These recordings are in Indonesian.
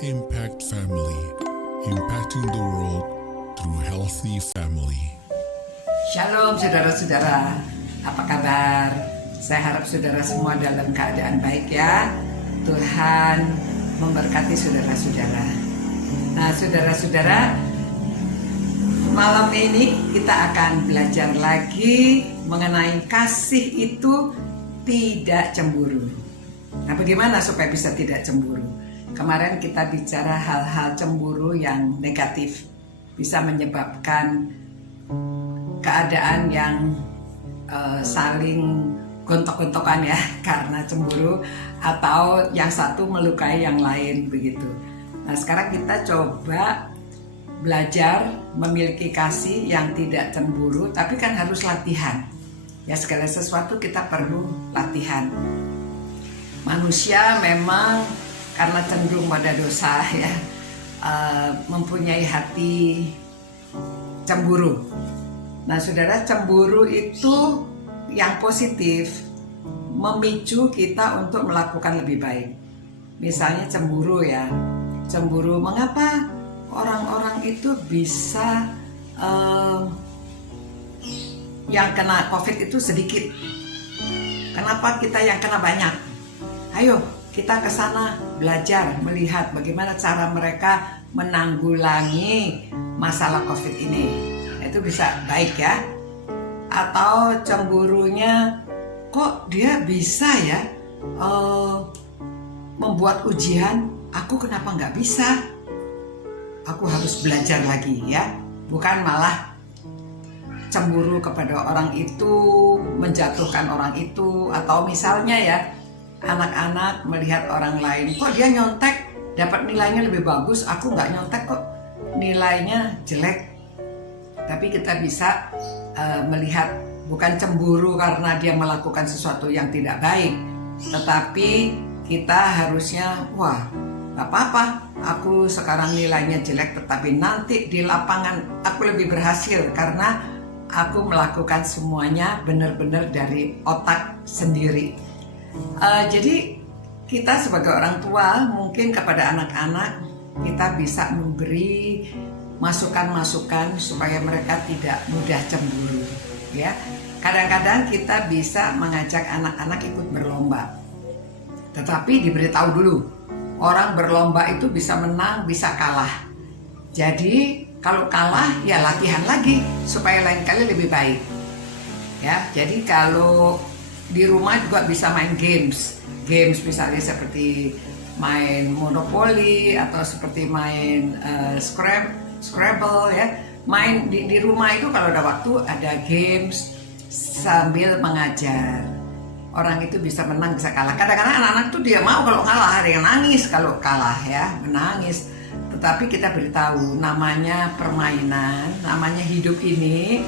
Impact Family, impacting the world through healthy family. Shalom saudara-saudara, apa kabar? Saya harap saudara semua dalam keadaan baik ya. Tuhan memberkati saudara-saudara. Nah saudara-saudara, malam ini kita akan belajar lagi mengenai kasih itu tidak cemburu. Nah bagaimana supaya bisa tidak cemburu? Kemarin kita bicara hal-hal cemburu yang negatif, bisa menyebabkan keadaan yang saling gontok-gontokan ya karena cemburu, atau yang satu melukai yang lain begitu. Nah sekarang kita coba belajar memiliki kasih yang tidak cemburu, tapi kan harus latihan. Ya segala sesuatu kita perlu latihan. Manusia memang karena cenderung pada dosa ya, mempunyai hati cemburu. Nah saudara, cemburu itu yang positif memicu kita untuk melakukan lebih baik. Misalnya cemburu ya, cemburu mengapa orang-orang itu bisa yang kena COVID itu sedikit, kenapa kita yang kena banyak? Ayo kita ke sana belajar melihat bagaimana cara mereka menanggulangi masalah COVID ini. Itu bisa baik ya. Atau cemburunya, kok dia bisa ya membuat ujian, aku kenapa nggak bisa? Aku harus belajar lagi ya. Bukan malah cemburu kepada orang itu, menjatuhkan orang itu. Atau misalnya ya, anak-anak melihat orang lain, kok dia nyontek dapat nilainya lebih bagus, aku nggak nyontek kok nilainya jelek. Tapi kita bisa melihat bukan cemburu karena dia melakukan sesuatu yang tidak baik, tetapi kita harusnya, wah nggak apa-apa, aku sekarang nilainya jelek, tetapi nanti di lapangan aku lebih berhasil karena aku melakukan semuanya benar-benar dari otak sendiri. Jadi kita sebagai orang tua mungkin kepada anak-anak kita bisa memberi masukan-masukan supaya mereka tidak mudah cemburu ya. Kadang-kadang kita bisa mengajak anak-anak ikut berlomba, tetapi diberitahu dulu, orang berlomba itu bisa menang bisa kalah. Jadi kalau kalah ya latihan lagi supaya lain kali lebih baik ya. Jadi kalau di rumah juga bisa main games misalnya seperti main Monopoly atau seperti main Scrabble ya. Main di rumah itu kalau ada waktu ada games sambil mengajar. Orang itu bisa menang bisa kalah. Kadang-kadang anak-anak tuh dia mau kalau kalah, ada yang nangis kalau kalah ya, menangis. Tetapi kita beritahu namanya permainan, namanya hidup ini.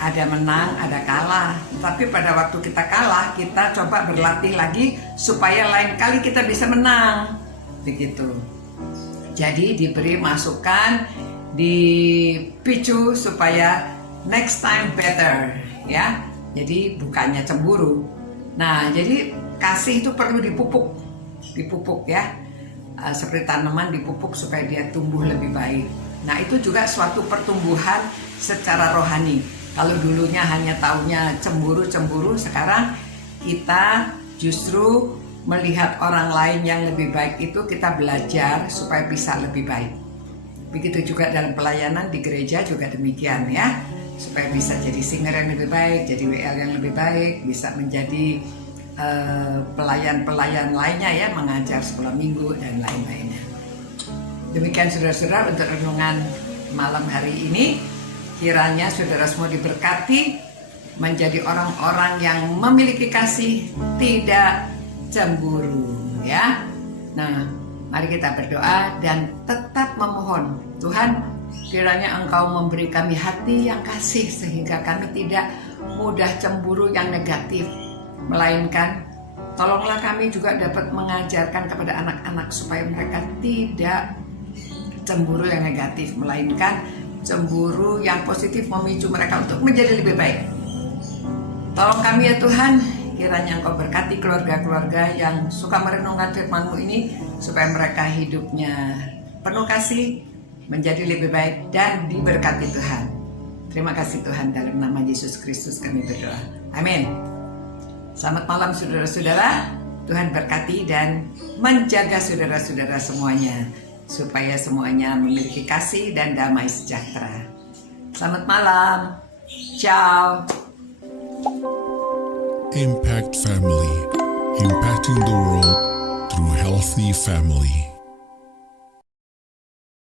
Ada menang, ada kalah. Tapi pada waktu kita kalah, kita coba berlatih lagi supaya lain kali kita bisa menang. Begitu. Jadi diberi masukan, dipicu supaya next time better, ya. Jadi bukannya cemburu. Nah, jadi kasih itu perlu dipupuk ya. Seperti tanaman dipupuk supaya dia tumbuh lebih baik. Nah, itu juga suatu pertumbuhan secara rohani. Kalau dulunya hanya taunya cemburu, sekarang kita justru melihat orang lain yang lebih baik itu kita belajar supaya bisa lebih baik. Begitu juga dalam pelayanan di gereja juga demikian ya. Supaya bisa jadi singer yang lebih baik, jadi WL yang lebih baik, bisa menjadi pelayan-pelayan lainnya ya, mengajar sekolah minggu dan lain-lainnya. Demikian saudara-saudara untuk renungan malam hari ini. Kiranya saudara semua diberkati menjadi orang-orang yang memiliki kasih tidak cemburu ya. Nah, mari kita berdoa dan tetap memohon, Tuhan, kiranya Engkau memberi kami hati yang kasih sehingga kami tidak mudah cemburu yang negatif, melainkan tolonglah kami juga dapat mengajarkan kepada anak-anak supaya mereka tidak cemburu yang negatif, melainkan cemburu yang positif memicu mereka untuk menjadi lebih baik. Tolong kami ya Tuhan, Kiranya Engkau berkati keluarga-keluarga yang suka merenungkan firman-Mu ini, supaya mereka hidupnya penuh kasih, menjadi lebih baik dan diberkati Tuhan. Terima kasih Tuhan, dalam nama Yesus Kristus kami berdoa. Amin. Selamat malam saudara-saudara. Tuhan berkati dan menjaga saudara-saudara semuanya, supaya semuanya memiliki kasih dan damai sejahtera. Selamat malam. Ciao. Impact Family, impacting the world through healthy family.